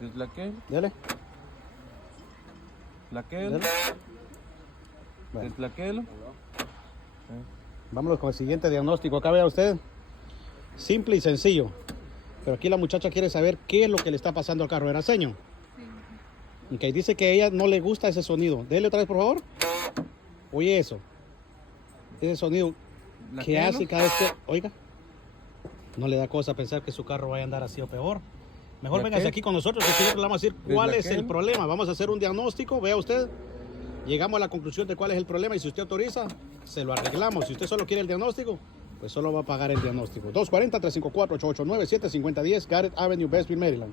¿Es la que? Dele. ¿La que? Dele. Bueno, ¿Es la que? vámonos con el siguiente diagnóstico. Acá vea usted. Simple y sencillo. Pero aquí la muchacha quiere saber qué es lo que le está pasando al carro. ¿Era seño? Sí. Ok, dice que a ella no le gusta ese sonido. Dele otra vez, por favor. Oye eso. Ese sonido ¿La que qué, hace no? cada vez que... Oiga. No le da cosa pensar que su carro vaya a andar así o peor. Mejor ¿La véngase qué? aquí con nosotros, que nosotros le vamos a decir ¿Es cuál la es qué, el no? problema. Vamos a hacer un diagnóstico, vea usted. Llegamos a la conclusión de cuál es el problema y si usted autoriza, se lo arreglamos. Si usted solo quiere el diagnóstico, pues solo va a pagar el diagnóstico. 240-354-889-7510, Garrett Avenue, Bestville, Maryland.